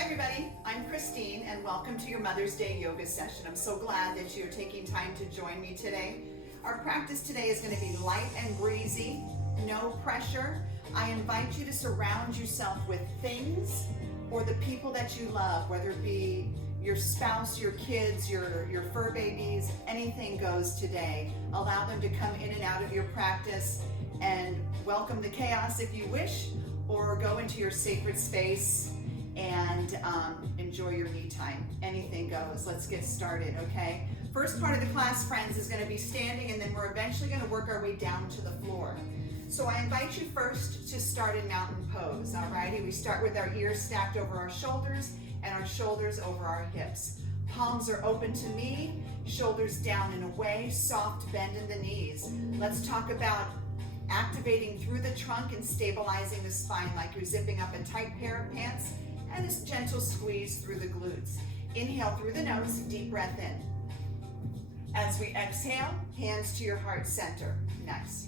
Hi everybody, I'm Kristine and welcome to your Mother's Day yoga session. I'm so glad that you're taking time to join me today. Our practice today is going to be light and breezy, no pressure. I invite you to surround yourself with things or the people that you love, whether it be your spouse, your kids, your fur babies, anything goes today. Allow them to come in and out of your practice and welcome the chaos if you wish, or go into your sacred space and enjoy your me time. Anything goes. Let's get started, okay? First part of the class, friends, is going to be standing, and then we're eventually going to work our way down to the floor. So I invite you first to start in mountain pose, alrighty? We start with our ears stacked over our shoulders and our shoulders over our hips. Palms are open to me, shoulders down and away, soft bend in the knees. Let's talk about activating through the trunk and stabilizing the spine like you're zipping up a tight pair of pants, and this gentle squeeze through the glutes. Inhale through the nose, deep breath in. As we exhale, hands to your heart center. Nice.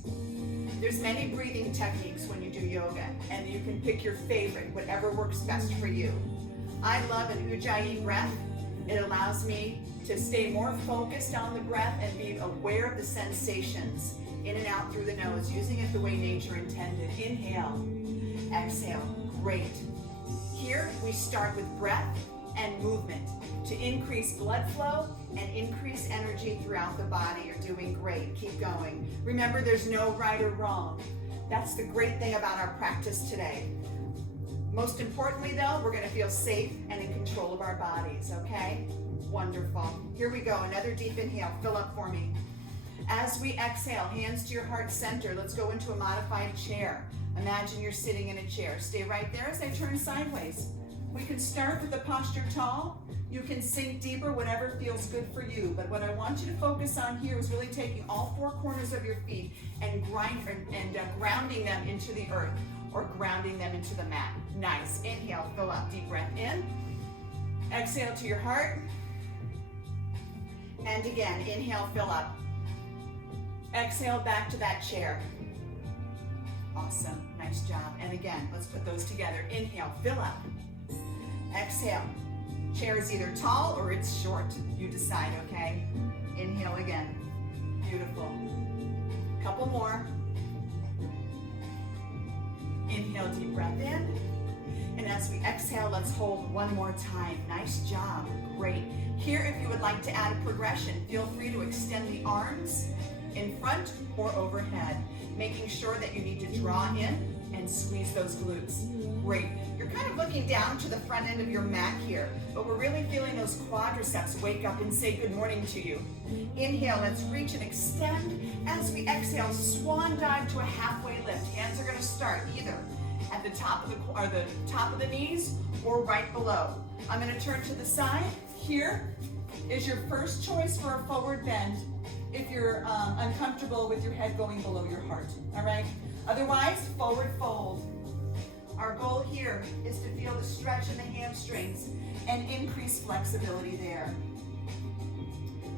There's many breathing techniques when you do yoga, and you can pick your favorite, whatever works best for you. I love an Ujjayi breath. It allows me to stay more focused on the breath and be aware of the sensations in and out through the nose, using it the way nature intended. Inhale, exhale, great. Here we start with breath and movement to increase blood flow and increase energy throughout the body. You're doing great. Keep going. Remember, there's no right or wrong. That's the great thing about our practice today. Most importantly, though, we're going to feel safe and in control of our bodies, okay? Wonderful. Here we go. Another deep inhale. Fill up for me. As we exhale, hands to your heart center. Let's go into a modified chair. Imagine you're sitting in a chair. Stay right there as I turn sideways. We can start with the posture tall. You can sink deeper, whatever feels good for you. But what I want you to focus on here is really taking all four corners of your feet and grounding them into the earth, or grounding them into the mat. Nice. Inhale, fill up. Deep breath in. Exhale to your heart. And again, inhale, fill up. Exhale back to that chair. Awesome. Nice job. And again, let's put those together. Inhale, fill up. Exhale. Chair is either tall or it's short. You decide, okay? Inhale again. Beautiful. Couple more. Inhale, deep breath in. And as we exhale, let's hold one more time. Nice job. Great. Here, if you would like to add a progression, feel free to extend the arms in front or overhead, making sure that you need to draw in and squeeze those glutes. Great. You're kind of looking down to the front end of your mat here, but we're really feeling those quadriceps wake up and say good morning to you. Inhale, let's reach and extend. As we exhale, swan dive to a halfway lift. Hands are going to start either at the top of the knees or right below. I'm going to turn to the side. Here is your first choice for a forward bend if you're uncomfortable with your head going below your heart, all right? Otherwise, forward fold. Our goal here is to feel the stretch in the hamstrings and increase flexibility there.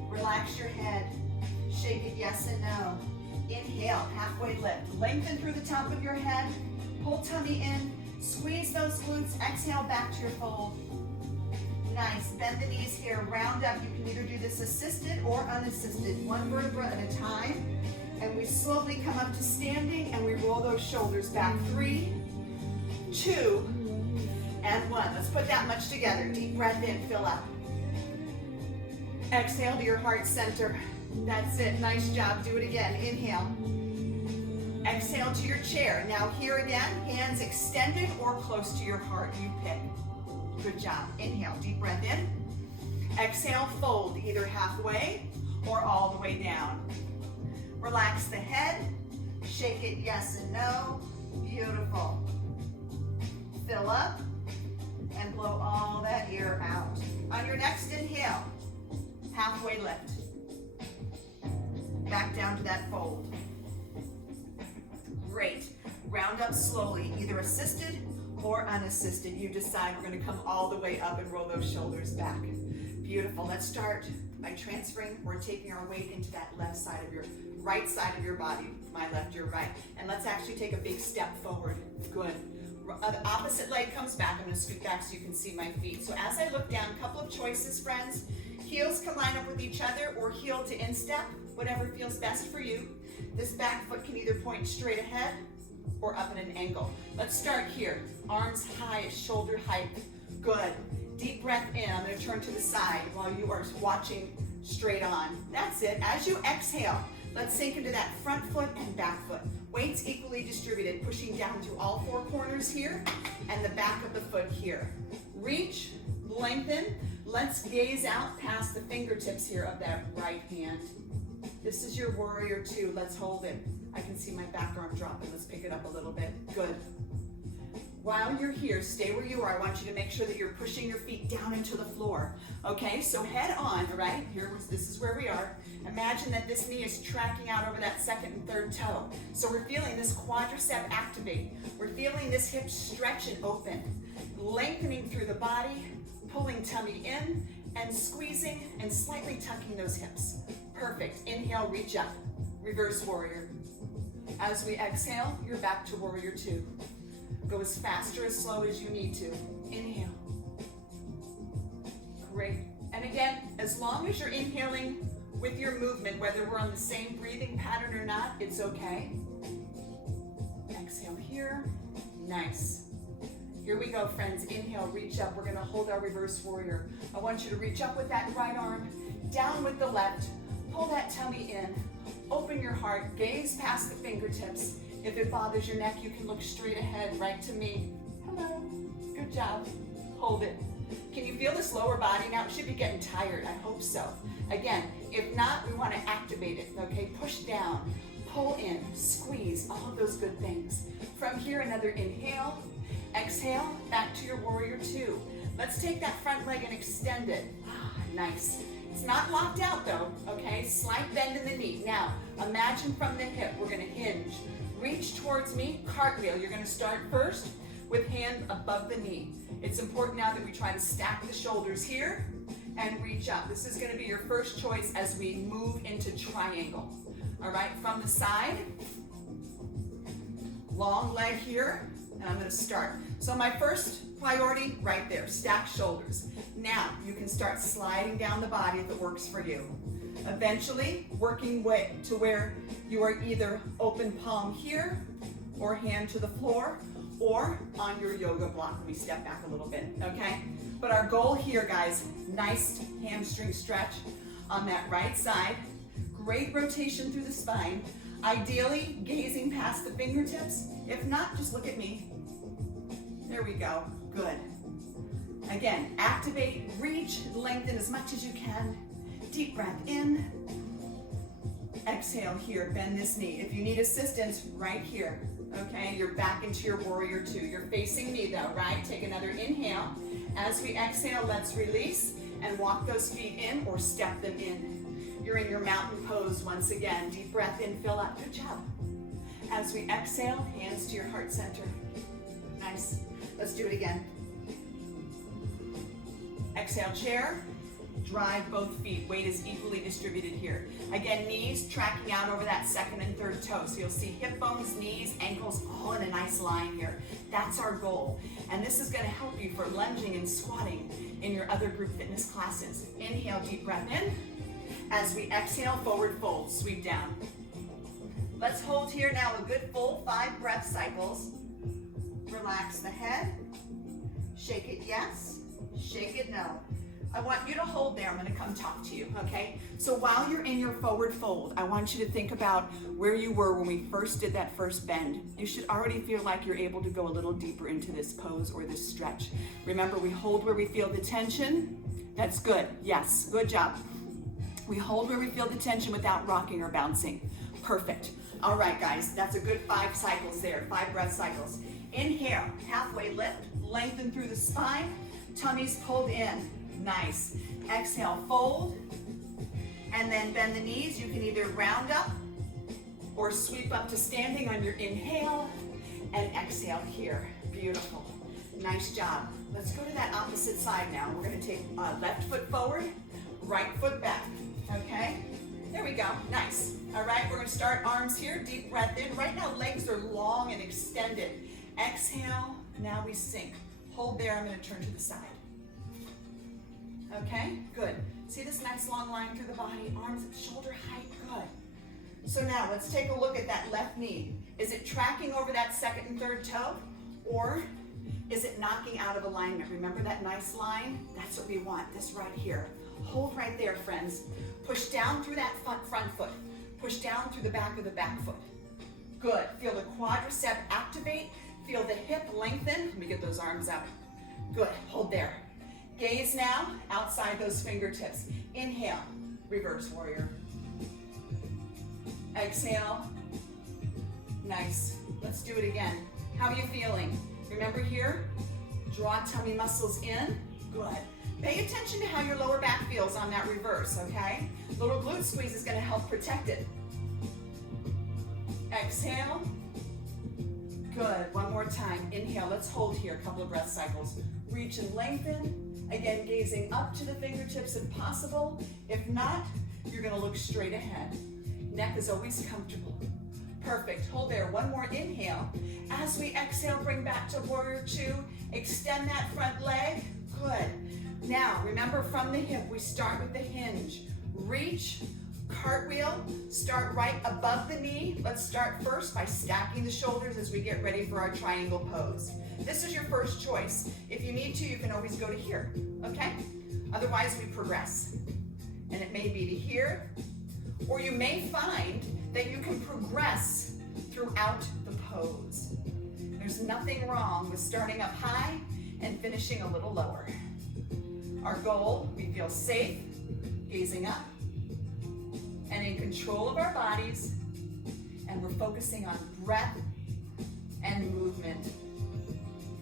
Relax your head. Shake it yes and no. Inhale, halfway lift. Lengthen through the top of your head. Pull tummy in. Squeeze those glutes. Exhale back to your fold. Nice. Bend the knees here. Round up. You can either do this assisted or unassisted, one vertebra at a time. And we slowly come up to standing and we roll those shoulders back. 3, 2, and 1. Let's put that much together. Deep breath in. Fill up. Exhale to your heart center. That's it. Nice job. Do it again. Inhale. Exhale to your chair. Now here again, hands extended or close to your heart. You pick. Good job. Inhale, deep breath in. Exhale, fold either halfway or all the way down. Relax the head. Shake it yes and no. Beautiful. Fill up and blow all that air out. On your next inhale, halfway lift. Back down to that fold. Great. Round up slowly, either assisted or unassisted. You decide. We're going to come all the way up and roll those shoulders back. Beautiful. Let's start by transferring or taking our weight into that left side of your right side of your body. My left, your right. And let's actually take a big step forward. Good. The opposite leg comes back. I'm gonna scoot back so you can see my feet. So as I look down, a couple of choices, friends. Heels can line up with each other or heel to instep, whatever feels best for you. This back foot can either point straight ahead or up at an angle. Let's start here. Arms high at shoulder height. Good. Deep breath in. I'm gonna turn to the side while you are watching straight on. That's it. As you exhale, let's sink into that front foot and back foot. Weights equally distributed, pushing down through all four corners here and the back of the foot here. Reach, lengthen. Let's gaze out past the fingertips here of that right hand. This is your warrior two. Let's hold it. I can see my back arm dropping. Let's pick it up a little bit. Good. While you're here, stay where you are. I want you to make sure that you're pushing your feet down into the floor. Okay, so head on, right? This is where we are. Imagine that this knee is tracking out over that second and third toe. So we're feeling this quadricep activate. We're feeling this hip stretch and open. Lengthening through the body, pulling tummy in, and squeezing and slightly tucking those hips. Perfect. Inhale, reach up. Reverse warrior. As we exhale, you're back to warrior two. Go as fast or as slow as you need to. Inhale. Great. And again, as long as you're inhaling with your movement, whether we're on the same breathing pattern or not, it's okay. Exhale here. Nice. Here we go, friends. Inhale, reach up. We're going to hold our reverse warrior. I want you to reach up with that right arm, down with the left. Pull that tummy in. Open your heart. Gaze past the fingertips. If it bothers your neck, you can look straight ahead, right to me. Hello. Good job. Hold it. Can you feel this lower body now? It should be getting tired. I hope so. Again, if not, we want to activate it, okay? Push down, pull in, squeeze, all of those good things. From here, another inhale. Exhale, back to your warrior two. Let's take that front leg and extend it. Nice. It's not locked out though, okay? Slight bend in the knee. Now, imagine from the hip, we're gonna hinge. Reach towards me, cartwheel. You're gonna start first with hand above the knee. It's important now that we try to stack the shoulders here and reach up. This is gonna be your first choice as we move into triangle. All right, from the side, long leg here, and I'm gonna start. So my first priority, right there, stack shoulders. Now, you can start sliding down the body if it works for you. Eventually, working way to where you are either open palm here, or hand to the floor, or on your yoga block. Let me step back a little bit, okay? But our goal here, guys, nice hamstring stretch on that right side. Great rotation through the spine. Ideally, gazing past the fingertips. If not, just look at me. There we go, good. Again, activate, reach, lengthen as much as you can. Deep breath in. Exhale here, bend this knee. If you need assistance, right here, okay? You're back into your warrior two. You're facing me though, right? Take another inhale. As we exhale, let's release and walk those feet in or step them in. You're in your mountain pose once again. Deep breath in, fill up, good job. As we exhale, hands to your heart center. Nice, let's do it again. Exhale, chair. Drive both feet. Weight is equally distributed here. Again, knees tracking out over that second and third toe. So you'll see hip bones, knees, ankles, all in a nice line here. That's our goal. And this is going to help you for lunging and squatting in your other group fitness classes. Inhale, deep breath in. As we exhale, forward fold, sweep down. Let's hold here now a good full 5 breath cycles. Relax the head. Shake it yes, shake it no. I want you to hold there. I'm going to come talk to you, okay? So while you're in your forward fold, I want you to think about where you were when we first did that first bend. You should already feel like you're able to go a little deeper into this pose or this stretch. Remember, we hold where we feel the tension. That's good. Yes, good job. We hold where we feel the tension without rocking or bouncing. Perfect. All right, guys, that's a good 5 cycles there, 5 breath cycles. Inhale, halfway lift, lengthen through the spine, tummy's pulled in. Nice. Exhale, fold, and then bend the knees. You can either round up or sweep up to standing on your inhale, and exhale here. Beautiful. Nice job. Let's go to that opposite side now. We're going to take left foot forward, right foot back. Okay? There we go. Nice. All right, we're going to start arms here. Deep breath in. Right now, legs are long and extended. Exhale, Now we sink. Hold there, I'm gonna turn to the side. Okay, good. See this nice long line through the body, arms at shoulder height, good. So now let's take a look at that left knee. Is it tracking over that second and third toe? Or is it knocking out of alignment? Remember that nice line? That's what we want, this right here. Hold right there, friends. Push down through that front foot. Push down through the back of the back foot. Good, feel the quadricep activate. Feel the hip lengthen. Let me get those arms up. Good, hold there. Gaze now, outside those fingertips. Inhale, reverse warrior. Exhale. Nice. Let's do it again. How are you feeling? Remember here, draw tummy muscles in. Good. Pay attention to how your lower back feels on that reverse, okay? Little glute squeeze is gonna help protect it. Exhale. Good, one more time. Inhale, let's hold here, a couple of breath cycles. Reach and lengthen. Again, gazing up to the fingertips if possible. If not, you're gonna look straight ahead. Neck is always comfortable. Perfect, hold there, one more inhale. As we exhale, bring back to warrior two. Extend that front leg, good. Now, remember from the hip, we start with the hinge. Reach, cartwheel, start right above the knee. Let's start first by stacking the shoulders as we get ready for our triangle pose. This is your first choice. If you need to, you can always go to here, okay? Otherwise, we progress. And it may be to here, or you may find that you can progress throughout the pose. There's nothing wrong with starting up high and finishing a little lower. Our goal, we feel safe, gazing up, and in control of our bodies, and we're focusing on breath and movement.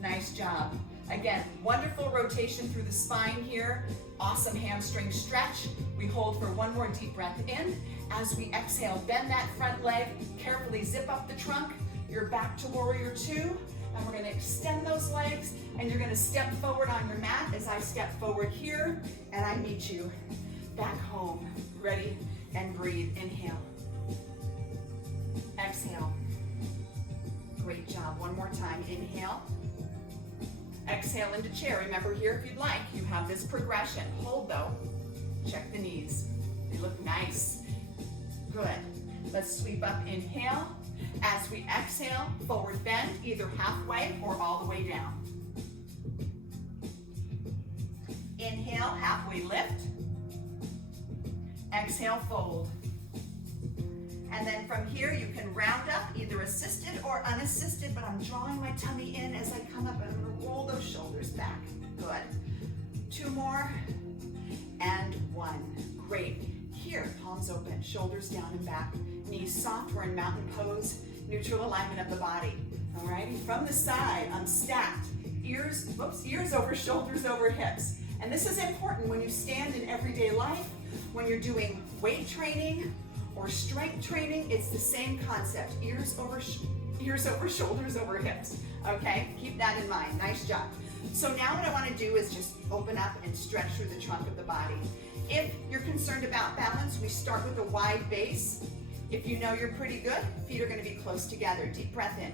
Nice job. Again, wonderful rotation through the spine here. Awesome hamstring stretch. We hold for one more deep breath in. As we exhale, bend that front leg, carefully zip up the trunk. You're back to warrior two, and we're gonna extend those legs, and you're gonna step forward on your mat as I step forward here, and I meet you back home. Ready and breathe. Inhale. Exhale. Great job. One more time. Inhale. Exhale into chair. Remember here, if you'd like, you have this progression. Hold though. Check the knees. They look nice. Good. Let's sweep up. Inhale. As we exhale, forward bend, either halfway or all the way down. Inhale, halfway lift. Exhale, fold. And then from here, you can round up, either assisted or unassisted, but I'm drawing my tummy in as I come up, and I'm gonna roll those shoulders back. Good. Two more, and one. Great. Here, palms open, shoulders down and back, knees soft, we're in mountain pose, neutral alignment of the body. Alrighty, from the side, I'm stacked. Ears over, shoulders over, hips. And this is important when you stand in everyday life, when you're doing weight training or strength training, it's the same concept. Ears over, shoulders over, hips. Okay, keep that in mind. Nice job. So now what I want to do is just open up and stretch through the trunk of the body. If you're concerned about balance, we start with a wide base. If you know you're pretty good, feet are going to be close together. Deep breath in.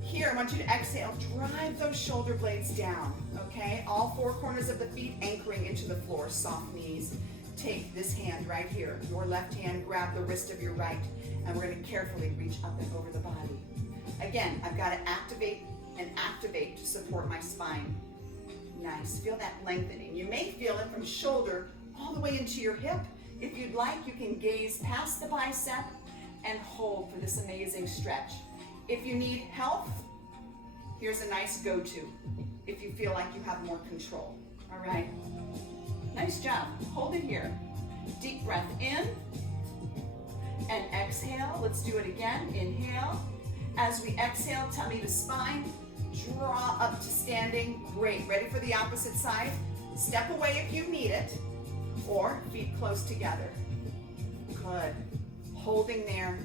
Here, I want you to exhale. Drive those shoulder blades down, okay? All four corners of the feet anchoring into the floor, soft knees. Take this hand right here. Your left hand, grab the wrist of your right, and we're going to carefully reach up and over the body. Again, I've got to activate and activate to support my spine. Nice. Feel that lengthening. You may feel it from shoulder all the way into your hip. If you'd like, you can gaze past the bicep and hold for this amazing stretch. If you need help, here's a nice go-to if you feel like you have more control. All right? Nice job. Hold it here. Deep breath in and exhale. Let's do it again. Inhale. As we exhale, tummy to spine. Draw up to standing. Great. Ready for the opposite side? Step away if you need it, or feet close together. Good. Holding there.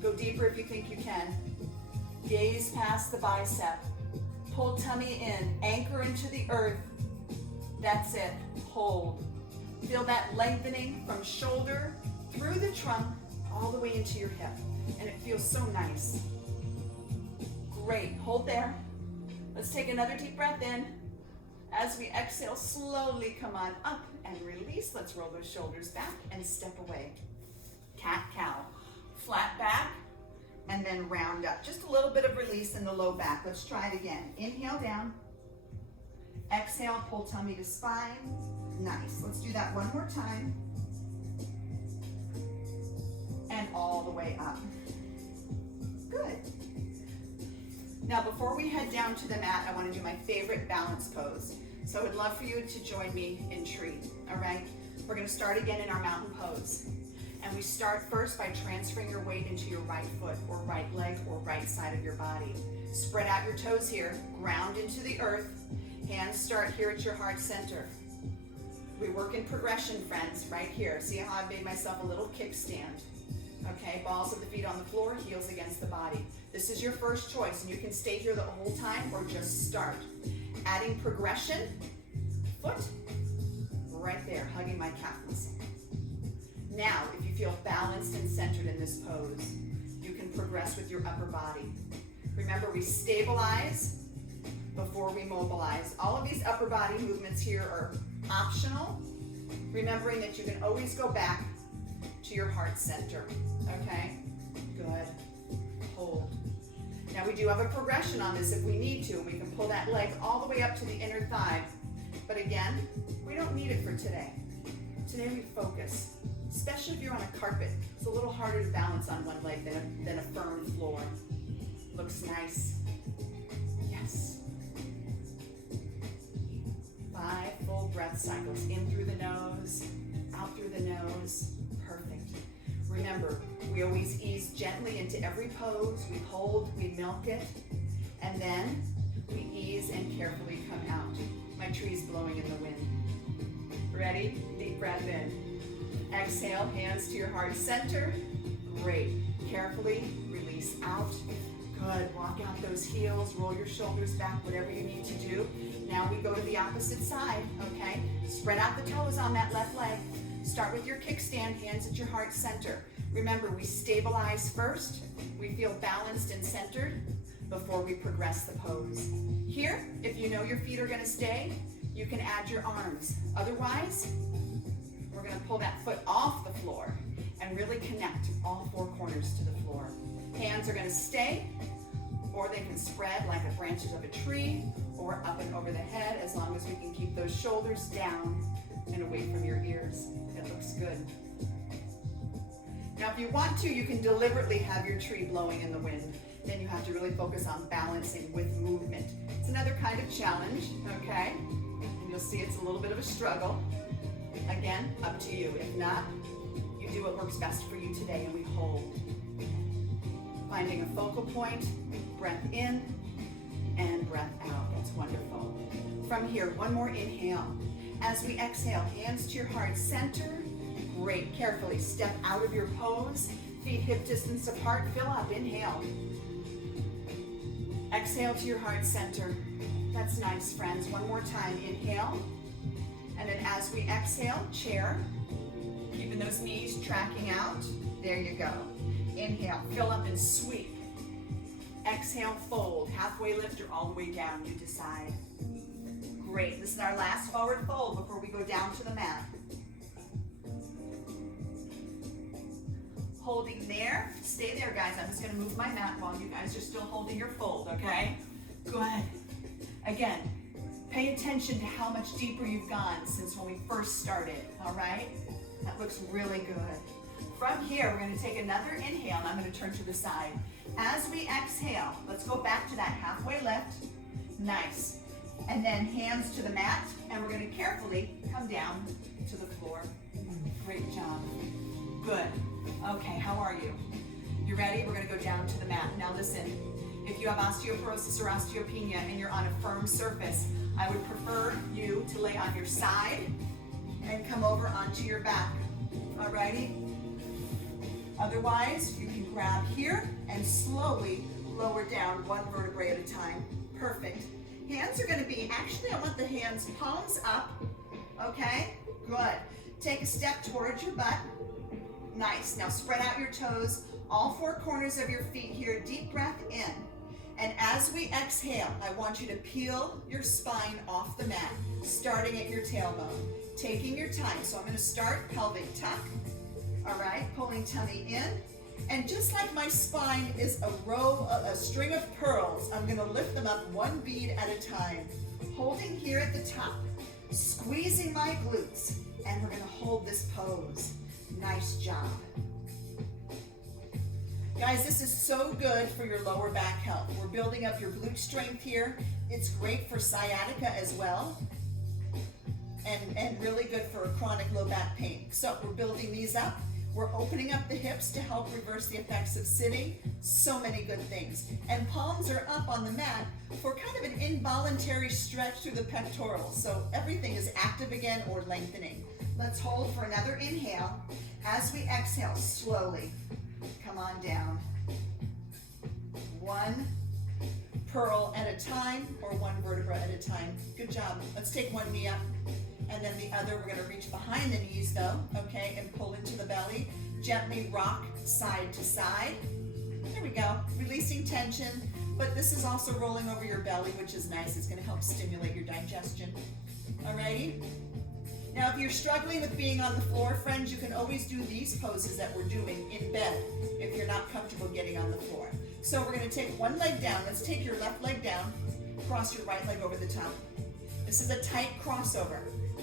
Go deeper if you think you can. Gaze past the bicep. Pull tummy in. Anchor into the earth. That's it. Hold. Feel that lengthening from shoulder through the trunk all the way into your hip. And it feels so nice. Great, hold there. Let's take another deep breath in. As we exhale, slowly come on up and release. Let's roll those shoulders back and step away. Cat-cow. Flat back and then round up. Just a little bit of release in the low back. Let's try it again. Inhale down. Exhale, pull tummy to spine. Nice. Let's do that one more time. And all the way up. Good. Now before we head down to the mat, I want to do my favorite balance pose. So I would love for you to join me in tree, all right? We're going to start again in our mountain pose. And we start first by transferring your weight into your right foot or right leg or right side of your body. Spread out your toes here, ground into the earth. Hands start here at your heart center. We work in progression, friends, right here. See how I've made myself a little kickstand? Okay, balls of the feet on the floor, heels against the body. This is your first choice, and you can stay here the whole time or just start. Adding progression, foot, right there, hugging my calf muscle. Now, if you feel balanced and centered in this pose, you can progress with your upper body. Remember, we stabilize before we mobilize. All of these upper body movements here are optional, remembering that you can always go back to your heart center, okay? Good, hold. Now we do have a progression on this if we need to. We can pull that leg all the way up to the inner thigh. But again, we don't need it for today. Today we focus, especially if you're on a carpet. It's a little harder to balance on one leg than a firm floor. Looks nice. Yes. 5 full breath cycles. In through the nose, out through the nose. Perfect. Remember, we always ease gently into every pose. We hold, we milk it, and then we ease and carefully come out. My tree's blowing in the wind. Ready? Deep breath in. Exhale, hands to your heart center. Great. Carefully release out. Good. Walk out those heels, roll your shoulders back, whatever you need to do. Now we go to the opposite side, okay? Spread out the toes on that left leg. Start with your kickstand, hands at your heart center. Remember, we stabilize first. We feel balanced and centered before we progress the pose. Here, if you know your feet are gonna stay, you can add your arms. Otherwise, we're gonna pull that foot off the floor and really connect all 4 corners to the floor. Hands are gonna stay, or they can spread like the branches of a tree, or up and over the head, as long as we can keep those shoulders down and away from your ears. It looks good. Now, if you want to, you can deliberately have your tree blowing in the wind. Then you have to really focus on balancing with movement. It's another kind of challenge, okay? And you'll see it's a little bit of a struggle. Again, up to you. If not, you do what works best for you today, and we hold. Finding a focal point, breath in and breath out. That's wonderful. From here, one more inhale. As we exhale, hands to your heart center. Great. Carefully step out of your pose. Feet hip distance apart. Fill up. Inhale. Exhale to your heart center. That's nice, friends. One more time. Inhale. And then as we exhale, chair. Keeping those knees tracking out. There you go. Inhale. Fill up and sweep. Exhale, fold. Halfway lift or all the way down. You decide. Great. This is our last forward fold before we go down to the mat. Holding there. Stay there, guys. I'm just going to move my mat while you guys are still holding your fold, okay? Good. Again, pay attention to how much deeper you've gone since when we first started, all right? That looks really good. From here, we're going to take another inhale, and I'm going to turn to the side. As we exhale, let's go back to that halfway lift. Nice. And then hands to the mat, and we're going to carefully come down to the floor. Great job. Good. Okay, how are you? You ready? We're going to go down to the mat. Now listen, if you have osteoporosis or osteopenia and you're on a firm surface, I would prefer you to lay on your side and come over onto your back. Alrighty? Otherwise, you can grab here and slowly lower down one vertebrae at a time. Perfect. Hands are going to be, actually I want the hands palms up, okay? Good. Take a step towards your butt. Nice. Now spread out your toes, all 4 corners of your feet here. Deep breath in. And as we exhale, I want you to peel your spine off the mat, starting at your tailbone, taking your time. So I'm going to start pelvic tuck. All right, pulling tummy in. And just like my spine is a string of pearls, I'm going to lift them up one bead at a time, holding here at the top, squeezing my glutes, and we're going to hold this pose. Nice job. Guys, this is so good for your lower back health. We're building up your glute strength here. It's great for sciatica as well, and really good for chronic low back pain. So we're building these up. We're opening up the hips to help reverse the effects of sitting. So many good things. And palms are up on the mat for kind of an involuntary stretch through the pectorals. So everything is active again or lengthening. Let's hold for another inhale. As we exhale, slowly come on down. One pearl at a time or one vertebra at a time. Good job. Let's take one knee up. And then the other, we're going to reach behind the knees though, okay, and pull into the belly. Gently rock side to side. There we go, releasing tension, but this is also rolling over your belly, which is nice. It's going to help stimulate your digestion. Alrighty? Now, if you're struggling with being on the floor, friends, you can always do these poses that we're doing in bed if you're not comfortable getting on the floor. So we're going to take one leg down. Let's take your left leg down, cross your right leg over the top. This is a tight crossover.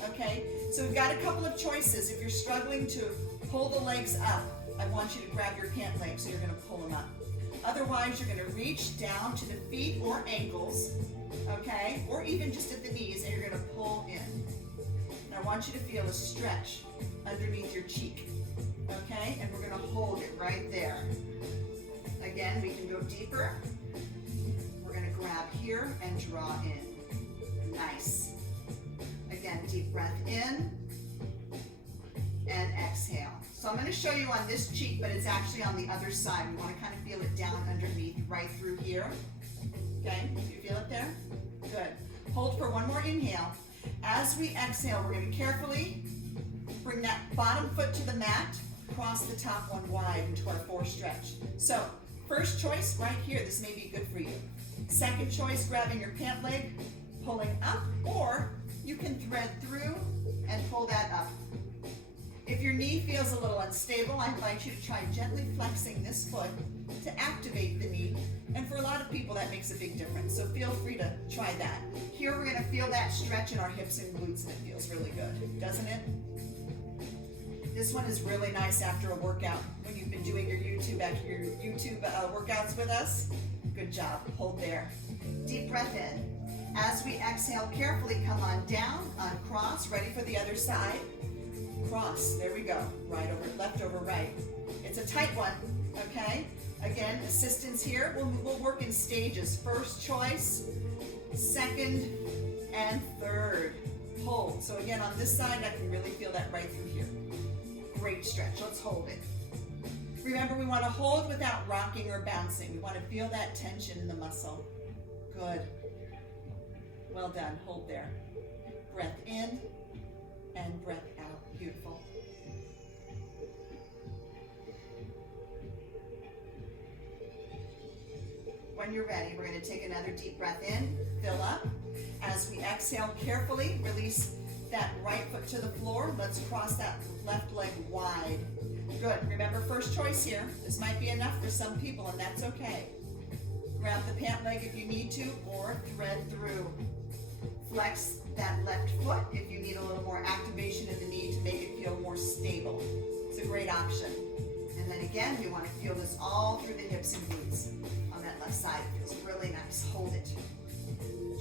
Okay, so we've got a couple of choices. If you're struggling to pull the legs up, I want you to grab your pant leg, so you're going to pull them up. Otherwise, you're going to reach down to the feet or ankles, okay, or even just at the knees, and you're going to pull in. And I want you to feel a stretch underneath your cheek, okay, and we're going to hold it right there. Again, we can go deeper. We're going to grab here and draw in. Nice. Again, deep breath in and exhale. So I'm going to show you on this cheek, but it's actually on the other side. We want to kind of feel it down underneath, right through here. Okay, do you feel it there? Good. Hold for one more inhale. As we exhale, we're going to carefully bring that bottom foot to the mat, cross the top one wide into our four stretch. So first choice right here, this may be good for you. Second choice, grabbing your pant leg, pulling up, or you can thread through and pull that up. If your knee feels a little unstable, I invite you to try gently flexing this foot to activate the knee. And for a lot of people, that makes a big difference. So feel free to try that. Here, we're going to feel that stretch in our hips and glutes, and it feels really good, doesn't it? This one is really nice after a workout. When you've been doing your YouTube workouts with us, good job. Hold there. Deep breath in. As we exhale, carefully come on down, uncross, ready for the other side. Cross, there we go, right over, left over right. It's a tight one, okay? Again, assistance here, we'll work in stages. First choice, second, and third. Hold, so again, on this side, I can really feel that right through here. Great stretch, let's hold it. Remember, we want to hold without rocking or bouncing. We want to feel that tension in the muscle. Good. Well done, hold there. Breath in and breath out, beautiful. When you're ready, we're going to take another deep breath in, fill up. As we exhale, carefully release that right foot to the floor. Let's cross that left leg wide. Good, remember first choice here. This might be enough for some people, and that's okay. Grab the pant leg if you need to, or thread through. Flex that left foot if you need a little more activation in the knee to make it feel more stable. It's a great option. And then again, we want to feel this all through the hips and glutes. On that left side, it feels really nice. Hold it.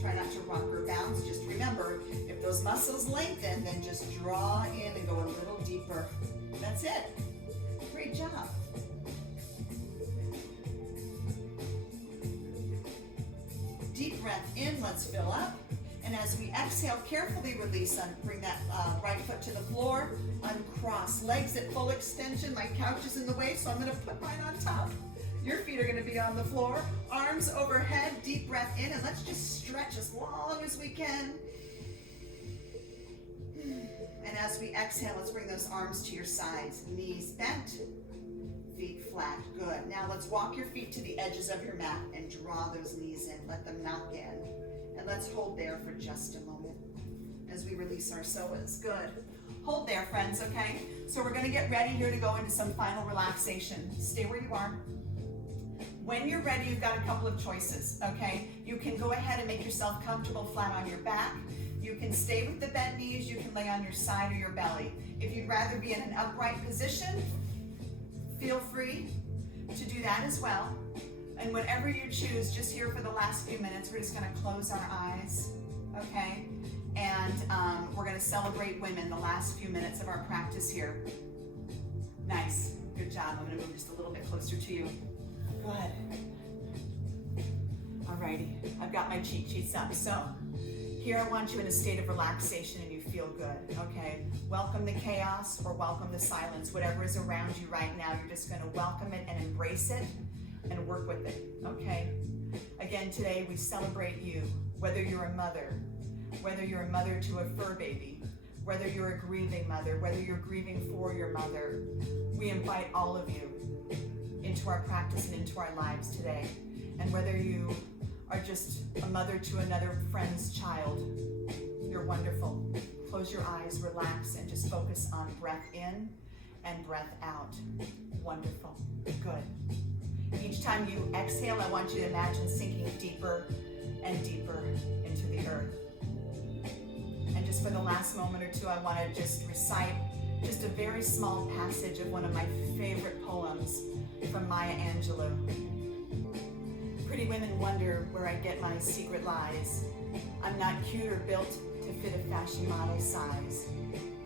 Try not to rock or bounce. Just remember, if those muscles lengthen, then just draw in and go a little deeper. That's it. Great job. Deep breath in, let's fill up. And as we exhale, carefully release and bring that right foot to the floor. Uncross, legs at full extension. My couch is in the way, so I'm going to put mine on top. Your feet are going to be on the floor. Arms overhead, deep breath in, and let's just stretch as long as we can. And as we exhale, let's bring those arms to your sides. Knees bent, feet flat. Good. Now let's walk your feet to the edges of your mat and draw those knees in. Let them knock in. And let's hold there for just a moment as we release our psoas. Good. Hold there, friends, okay? So we're going to get ready here to go into some final relaxation. Stay where you are. When you're ready, you've got a couple of choices, okay? You can go ahead and make yourself comfortable flat on your back. You can stay with the bent knees. You can lay on your side or your belly. If you'd rather be in an upright position, feel free to do that as well. And whatever you choose, just here for the last few minutes, we're just going to close our eyes, okay? And we're going to celebrate women the last few minutes of our practice here. Nice. Good job. I'm going to move just a little bit closer to you. Good. Alrighty. I've got my cheat sheets up. So here I want you in a state of relaxation and you feel good, okay? Welcome the chaos or welcome the silence. Whatever is around you right now, you're just going to welcome it and embrace it and work with it, okay? Again, today we celebrate you, whether you're a mother, whether you're a mother to a fur baby, whether you're a grieving mother, whether you're grieving for your mother. We invite all of you into our practice and into our lives today. And whether you are just a mother to another friend's child, you're wonderful. Close your eyes, relax, and just focus on breath in and breath out. Wonderful. Good. Each time you exhale, I want you to imagine sinking deeper and deeper into the earth. And just for the last moment or two, I want to just recite just a very small passage of one of my favorite poems from Maya Angelou. Pretty women wonder where I get my secret lies. I'm not cute or built to fit a fashion model size.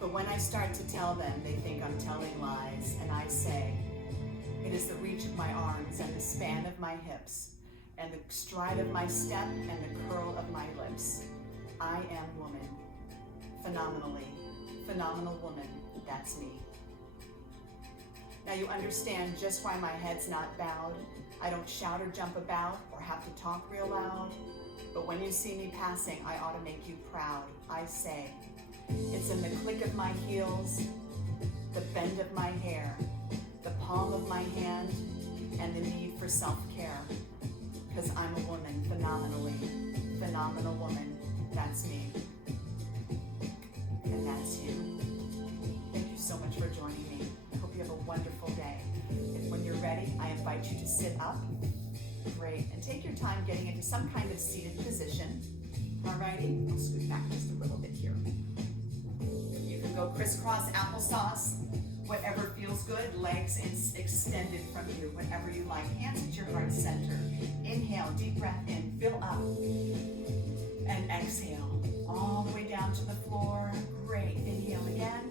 But when I start to tell them, they think I'm telling lies. And I say, it is the reach of my arms and the span of my hips and the stride of my step and the curl of my lips. I am woman. Phenomenal woman. That's me. Now you understand just why my head's not bowed. I don't shout or jump about or have to talk real loud. But when you see me passing, I ought to make you proud. I say, it's in the click of my heels, the bend of my hair, the palm of my hand, and the need for self-care. Because I'm a woman, phenomenal woman. That's me. And that's you. Thank you so much for joining me. I hope you have a wonderful day. And when you're ready, I invite you to sit up. Great. And take your time getting into some kind of seated position. Alrighty. I'll scoot back just a little bit here. You can go crisscross applesauce, whatever feels good. Legs extended from you, whatever you like. Hands at your heart center. Inhale, deep breath in, fill up. And exhale, all the way down to the floor. Great. Inhale again.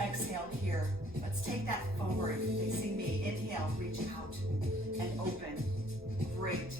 Exhale here. Let's take that forward, facing me. Inhale, reach out and open. Great.